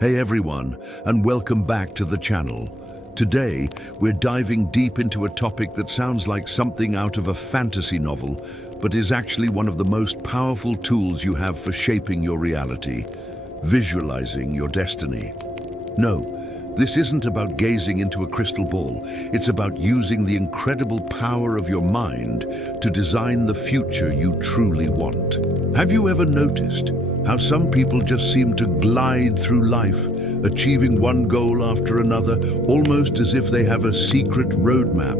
Hey everyone, and welcome back to the channel. Today, we're diving deep into a topic that sounds like something out of a fantasy novel, but is actually one of the most powerful tools you have for shaping your reality, visualizing your destiny. No, this isn't about gazing into a crystal ball. It's about using the incredible power of your mind to design the future you truly want. Have you ever noticed how some people just seem to glide through life, achieving one goal after another, almost as if they have a secret roadmap?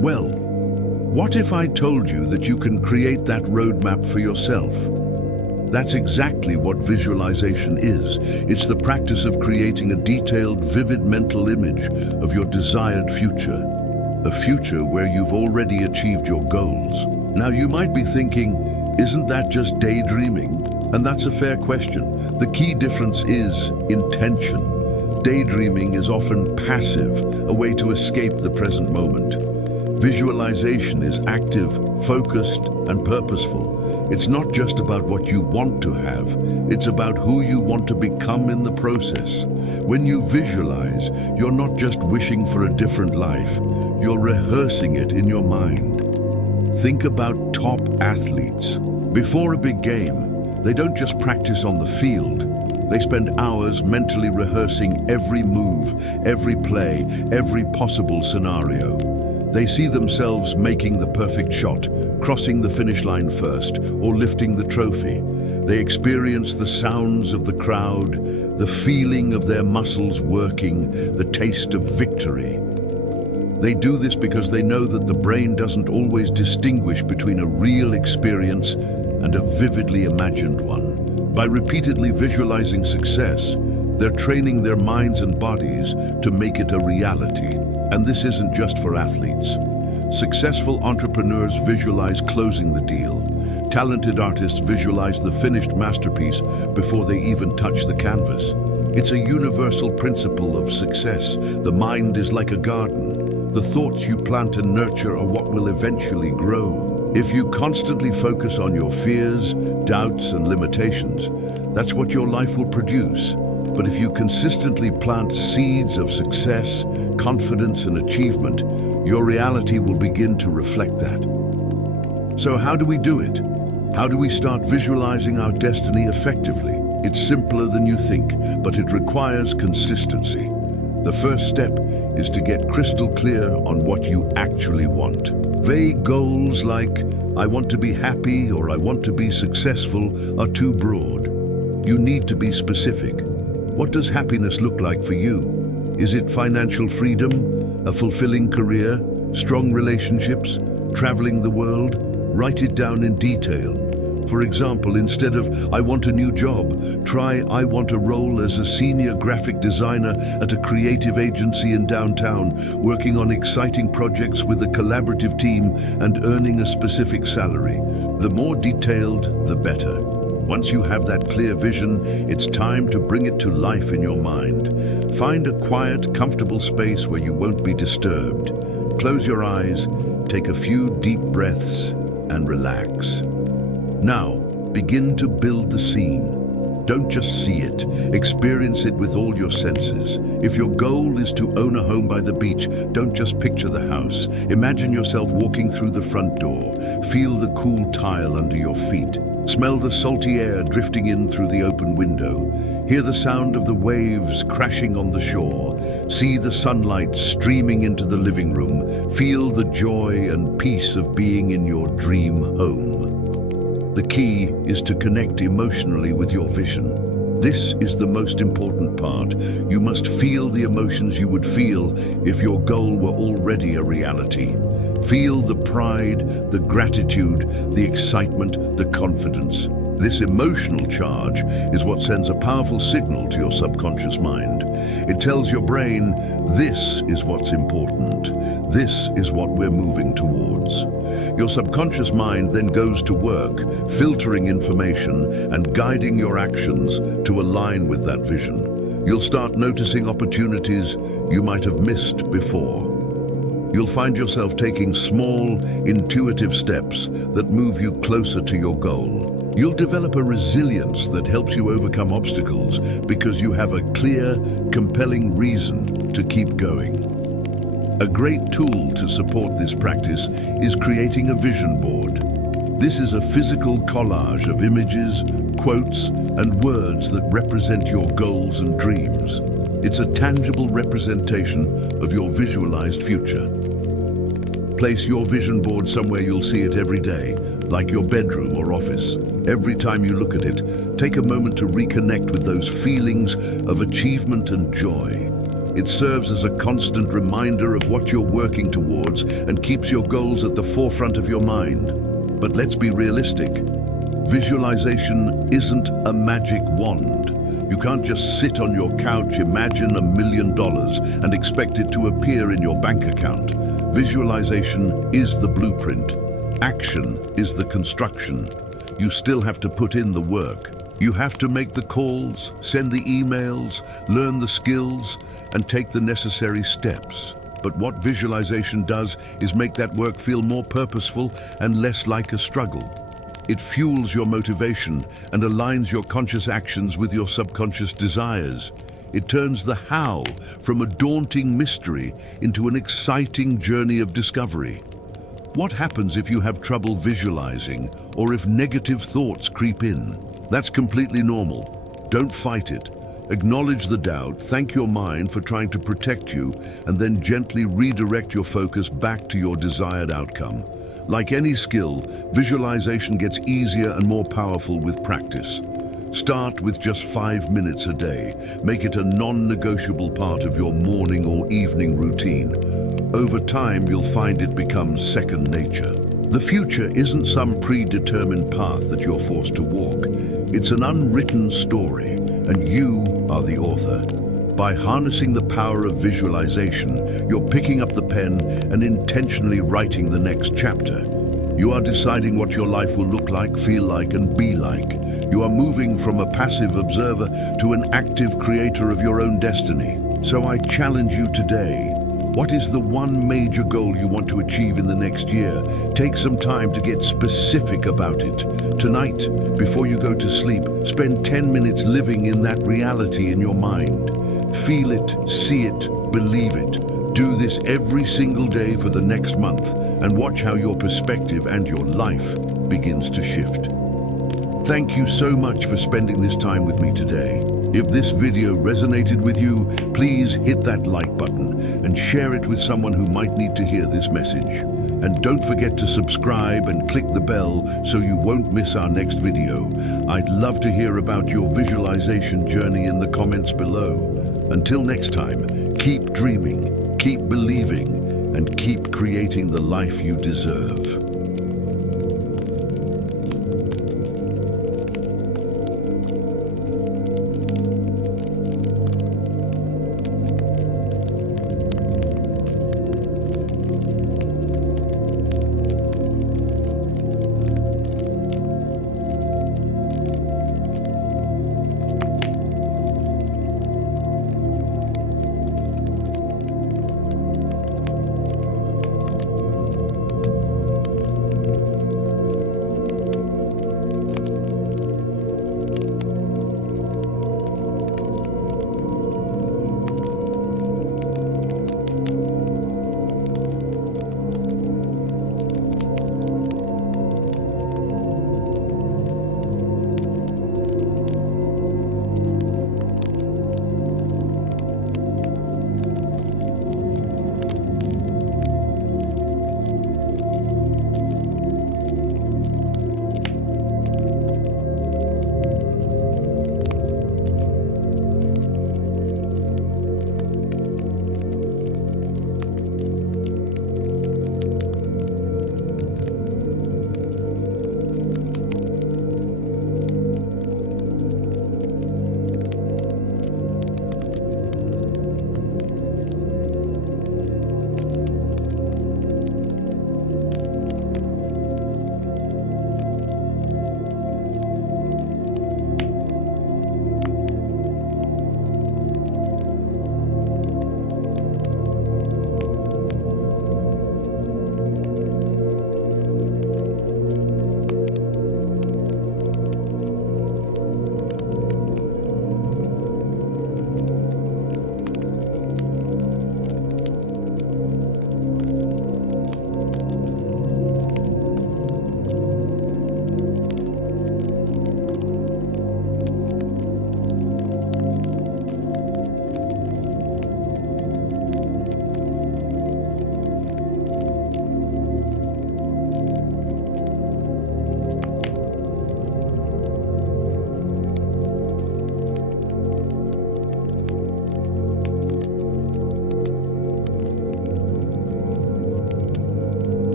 Well, what if I told you that you can create that roadmap for yourself? That's exactly what visualization is. It's the practice of creating a detailed, vivid mental image of your desired future, a future where you've already achieved your goals. Now, you might be thinking, isn't that just daydreaming? And that's a fair question. The key difference is intention. Daydreaming is often passive, a way to escape the present moment. Visualization is active, focused, and purposeful. It's not just about what you want to have, it's about who you want to become in the process. When you visualize, you're not just wishing for a different life, you're rehearsing it in your mind. Think about top athletes. Before a big game, they don't just practice on the field. They spend hours mentally rehearsing every move, every play, every possible scenario. They see themselves making the perfect shot, crossing the finish line first, or lifting the trophy. They experience the sounds of the crowd, the feeling of their muscles working, the taste of victory. They do this because they know that the brain doesn't always distinguish between a real experience and a vividly imagined one. By repeatedly visualizing success, they're training their minds and bodies to make it a reality. And this isn't just for athletes. Successful entrepreneurs visualize closing the deal. Talented artists visualize the finished masterpiece before they even touch the canvas. It's a universal principle of success. The mind is like a garden. The thoughts you plant and nurture are what will eventually grow. If you constantly focus on your fears, doubts, and limitations, that's what your life will produce. But if you consistently plant seeds of success, confidence, and achievement, your reality will begin to reflect that. So how do we do it? How do we start visualizing our destiny effectively? It's simpler than you think, but it requires consistency. The first step is to get crystal clear on what you actually want. Vague goals like, I want to be happy or I want to be successful are too broad. You need to be specific. What does happiness look like for you? Is it financial freedom, a fulfilling career, strong relationships, traveling the world? Write it down in detail. For example, instead of, I want a new job, try, I want a role as a senior graphic designer at a creative agency in downtown, working on exciting projects with a collaborative team and earning a specific salary. The more detailed, the better. Once you have that clear vision, it's time to bring it to life in your mind. Find a quiet, comfortable space where you won't be disturbed. Close your eyes, take a few deep breaths, and relax. Now, begin to build the scene. Don't just see it, experience it with all your senses. If your goal is to own a home by the beach, don't just picture the house. Imagine yourself walking through the front door. Feel the cool tile under your feet. Smell the salty air drifting in through the open window. Hear the sound of the waves crashing on the shore. See the sunlight streaming into the living room. Feel the joy and peace of being in your dream home. The key is to connect emotionally with your vision. This is the most important part. You must feel the emotions you would feel if your goal were already a reality. Feel the pride, the gratitude, the excitement, the confidence. This emotional charge is what sends a powerful signal to your subconscious mind. It tells your brain, this is what's important. This is what we're moving towards. Your subconscious mind then goes to work, filtering information and guiding your actions to align with that vision. You'll start noticing opportunities you might have missed before. you'll find yourself taking small, intuitive steps that move you closer to your goal. You'll develop a resilience that helps you overcome obstacles because you have a clear, compelling reason to keep going. A great tool to support this practice is creating a vision board. This is a physical collage of images, quotes, and words that represent your goals and dreams. It's a tangible representation of your visualized future. Place your vision board somewhere you'll see it every day, like your bedroom or office. Every time you look at it, take a moment to reconnect with those feelings of achievement and joy. It serves as a constant reminder of what you're working towards and keeps your goals at the forefront of your mind. But let's be realistic. Visualization isn't a magic wand. You can't just sit on your couch, imagine $1 million, and expect it to appear in your bank account. Visualization is the blueprint. Action is the construction. You still have to put in the work. You have to make the calls, send the emails, learn the skills, and take the necessary steps. But what visualization does is make that work feel more purposeful and less like a struggle. It fuels your motivation and aligns your conscious actions with your subconscious desires. It turns the how from a daunting mystery into an exciting journey of discovery. What happens if you have trouble visualizing or if negative thoughts creep in? That's completely normal. Don't fight it. Acknowledge the doubt, thank your mind for trying to protect you, and then gently redirect your focus back to your desired outcome. Like any skill, visualization gets easier and more powerful with practice. Start with just 5 minutes a day. Make it a non-negotiable part of your morning or evening routine. Over time, you'll find it becomes second nature. The future isn't some predetermined path that you're forced to walk. It's an unwritten story, and you are the author. By harnessing the power of visualization, you're picking up the pen and intentionally writing the next chapter. You are deciding what your life will look like, feel like, and be like. You are moving from a passive observer to an active creator of your own destiny. So I challenge you today. What is the one major goal you want to achieve in the next year? Take some time to get specific about it. Tonight, before you go to sleep, spend 10 minutes living in that reality in your mind. Feel it, see it, believe it. Do this every single day for the next month and watch how your perspective and your life begins to shift. Thank you so much for spending this time with me today. If this video resonated with you, please hit that like button and share it with someone who might need to hear this message. And don't forget to subscribe and click the bell so you won't miss our next video. I'd love to hear about your visualization journey in the comments below. Until next time, keep dreaming, keep believing, and keep creating the life you deserve.